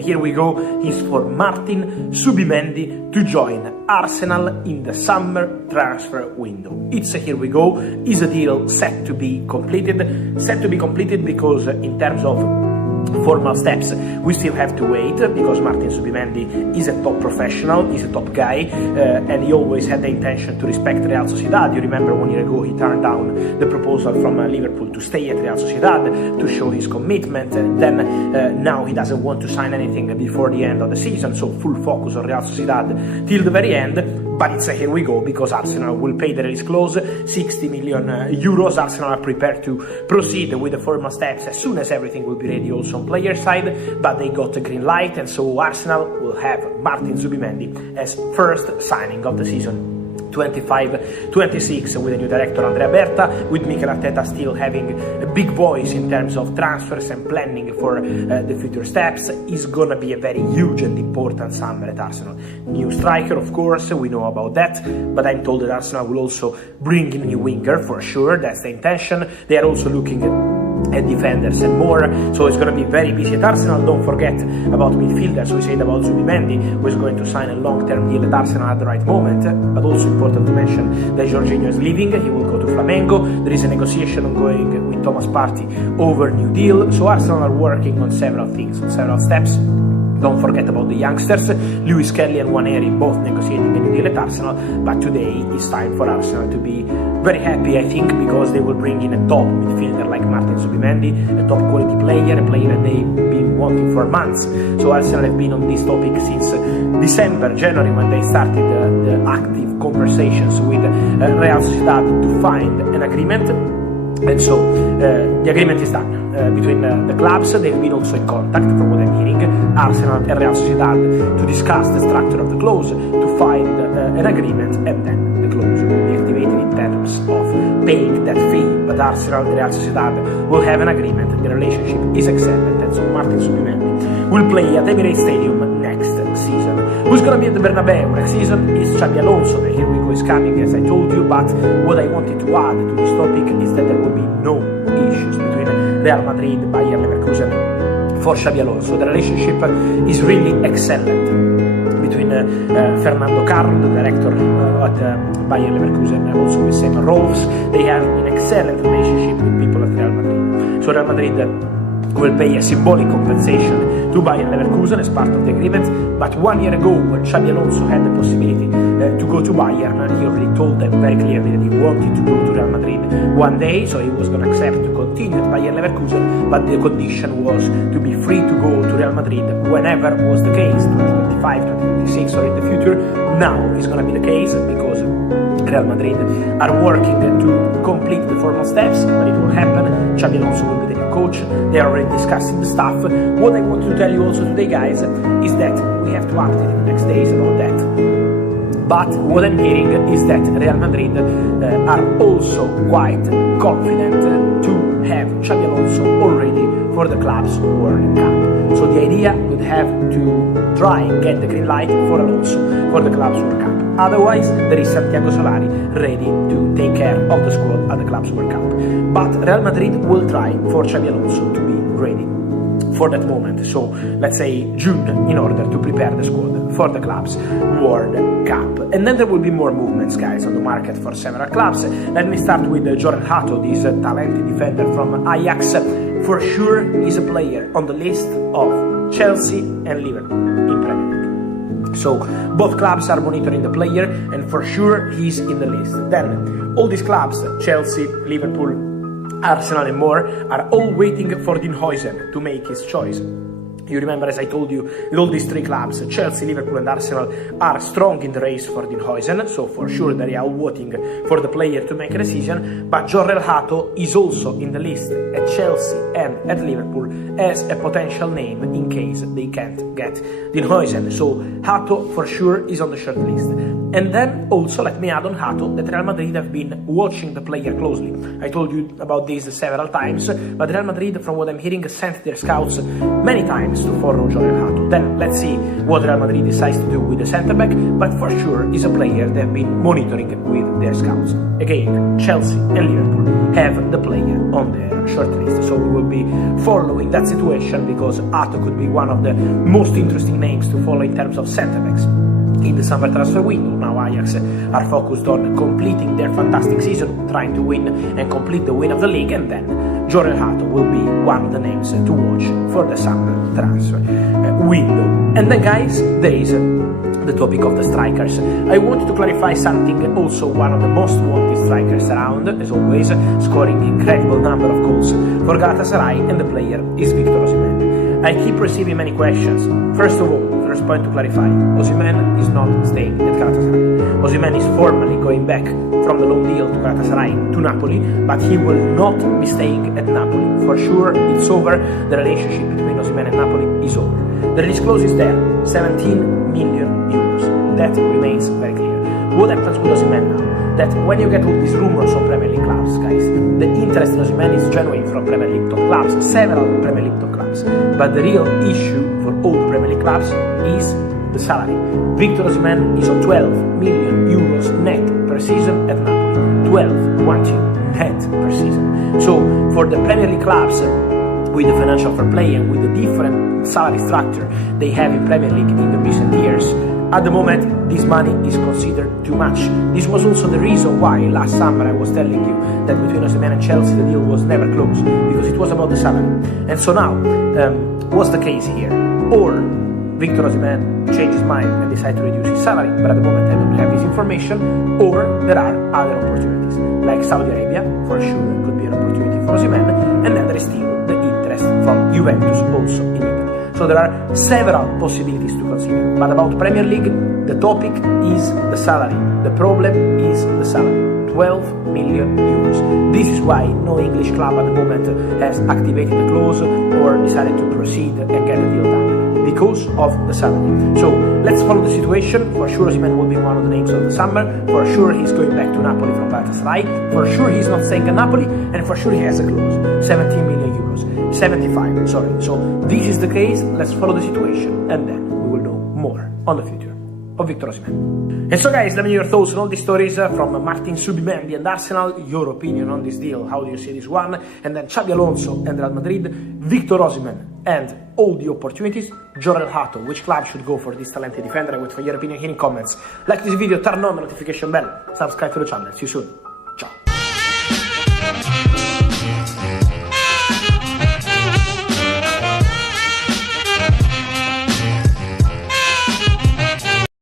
Here we go, is for Martin Zubimendi to join Arsenal in the summer transfer window. It's a here we go, is a deal set to be completed because in terms of formal steps we still have to wait, because Martin Zubimendi is a top professional, he's a top guy, and he always had the intention to respect Real Sociedad. You remember 1 year ago he turned down the proposal from Liverpool to stay at Real Sociedad to show his commitment, then now he doesn't want to sign anything before the end of the season, so full focus on Real Sociedad till the very end. But it's a here we go, because Arsenal will pay the release clause, 60 million euros. Arsenal are prepared to proceed with the formal steps as soon as everything will be ready also on player side, but they got a green light, and so Arsenal will have Martin Zubimendi as first signing of the season 25-26, with a new director Andrea Berta, with Mikel Arteta still having a big voice in terms of transfers and planning for the future steps. Is gonna be a very huge and important summer at Arsenal. New striker, of course, we know about that, but I'm told that Arsenal will also bring in a new winger for sure. That's the intention. They are also looking at defenders and more, so it's going to be very busy at Arsenal. Don't forget about midfielders. We said about Zubimendi, who is going to sign a long-term deal at Arsenal at the right moment, but also important to mention that Jorginho is leaving. He will go to Flamengo. There is a negotiation ongoing with Thomas Partey over new deal, so Arsenal are working on several things, on several steps. Don't forget about the youngsters, Lewis Kelly and Waneri, both negotiating a new deal at Arsenal, but today it's time for Arsenal to be very happy, I think, because they will bring in a top midfielder like Martin Zubimendi, a top quality player, a player that they've been wanting for months. So Arsenal have been on this topic since December, January, when they started the active conversations with Real Sociedad to find an agreement. And so the agreement is done between the clubs. They've been also in contact, from what I'm hearing, Arsenal and Real Sociedad, to discuss the structure of the clause, to find an agreement, and then the clause will be activated in terms of paying that fee. But Arsenal and Real Sociedad will have an agreement, and the relationship is excellent, and so Martin Zubimendi will play at Emirates Stadium next season. Who's going to be at the Bernabeu next season is Xabi Alonso. The here we go is coming, as I told you, but what I wanted to add to this topic is that there will be no issues between Real Madrid, Bayer Leverkusen for Xabi Alonso. The relationship is really excellent between Fernando Carlo, the director at Bayer Leverkusen, and also with Sam Rolfs. They have an excellent relationship with people at Real Madrid. So Real Madrid will pay a symbolic compensation to Bayer Leverkusen as part of the agreement, but 1 year ago, when Xabi Alonso had the possibility to go to Bayern, he already told them very clearly that he wanted to go to Real Madrid one day, so he was going to accept to continue at Bayer Leverkusen, but the condition was to be free to go to Real Madrid whenever was the case, 2025, 2026, or in the future. Now it's going to be the case, because Real Madrid are working to complete the formal steps, but it will happen. Xabi Alonso will be the new coach. They are already discussing the stuff. What I want to tell you also today, guys, is that we have to act in the next days about that. But what I'm hearing is that Real Madrid are also quite confident to have Xabi Alonso already for the club's World Cup. So the idea would have to try and get the green light for Alonso for the club's World Cup. Otherwise, there is Santiago Solari ready to take care of the squad at the club's World Cup. But Real Madrid will try for Xabi Alonso to be ready for that moment, so let's say June, in order to prepare the squad for the club's World Cup. And then there will be more movements, guys, on the market for several clubs. Let me start with Jorel Hato, this talented defender from Ajax. For sure, he's a player on the list of Chelsea and Liverpool in Premier League. So both clubs are monitoring the player, and for sure he's in the list. Then all these clubs, Chelsea, Liverpool, Arsenal and more, are all waiting for Dean Huijsen to make his choice. You remember, as I told you, all these three clubs, Chelsea, Liverpool and Arsenal, are strong in the race for Dean Huijsen, so for sure they are all waiting for the player to make a decision. But Jorel Hato is also in the list at Chelsea and at Liverpool as a potential name in case they can't get Dean Huijsen. So Hato for sure is on the short list. And then also let me add on Hato that Real Madrid have been watching the player closely. I told you about this several times, but Real Madrid, from what I'm hearing, sent their scouts many times to follow Jorel Hato. Then let's see what Real Madrid decides to do with the centre-back, but for sure is a player they've been monitoring with their scouts. Again, Chelsea and Liverpool have the player on their shortlist, so we will be following that situation because Hato could be one of the most interesting names to follow in terms of centre-backs in the summer transfer window. Now Ajax are focused on completing their fantastic season, trying to win and complete the win of the league, and then Jorel Hato will be one of the names to watch for the summer transfer window. And then guys, there is the topic of the strikers. I wanted to clarify something. Also one of the most wanted strikers around, as always, scoring incredible number of goals for Galatasaray, and the player is Victor Osimhen. I keep receiving many questions. First of all, first point to clarify, Osimhen is not staying at Galatasaray. Osimhen is formally going back from the loan deal to Galatasaray to Napoli, but he will not be staying at Napoli. For sure, it's over. The relationship between Osimhen and Napoli is over. The release clause is there, 17 million euros. That remains very clear. What happens with Osimhen now? That when you get all these rumors on Premier League clubs, guys, the interest in Osimhen is genuine from Premier League top clubs, several Premier League top clubs. But the real issue for all the Premier League clubs is the salary. Victor Osimhen is on 12 million euros net per season at Napoli. 12 net per season. So for the Premier League clubs, with the financial fair play and with the different salary structure they have in Premier League in the recent years, at the moment this money is considered too much. This was also the reason why last summer I was telling you that between Osimhen and Chelsea the deal was never closed, because it was about the salary. And so now, what's the case here? Or Victor Osimhen changed his mind and decided to reduce his salary, but at the moment I don't have this information, or there are other opportunities, like Saudi Arabia, for sure could be an opportunity for Osimhen, and then there is still the interest from Juventus also in Italy. So there are several possibilities to consider, but about Premier League, the topic is the salary. The problem is the salary, 12 million euros. This is why no English club at the moment has activated the clause or decided to proceed and get the deal done, because of the salary. So let's follow the situation. For sure Osimhen will be one of the names of the summer. For sure he's going back to Napoli from Galatasaray. For sure he's not staying at Napoli, and for sure he has a clause, 17 million euros. 75, sorry. So this is the case. Let's follow the situation, and then we will know more on the future of Victor Osimhen. And so guys, let me know your thoughts on all these stories from Martin Zubimend and Arsenal, your opinion on this deal, how do you see this one, and then Xabi Alonso and Real Madrid, Victor Osimhen and all the opportunities, Jorel Hato, which club should go for this talented defender? I wait for your opinion here in comments. Like this video, turn on the notification bell, subscribe to the channel, see you soon.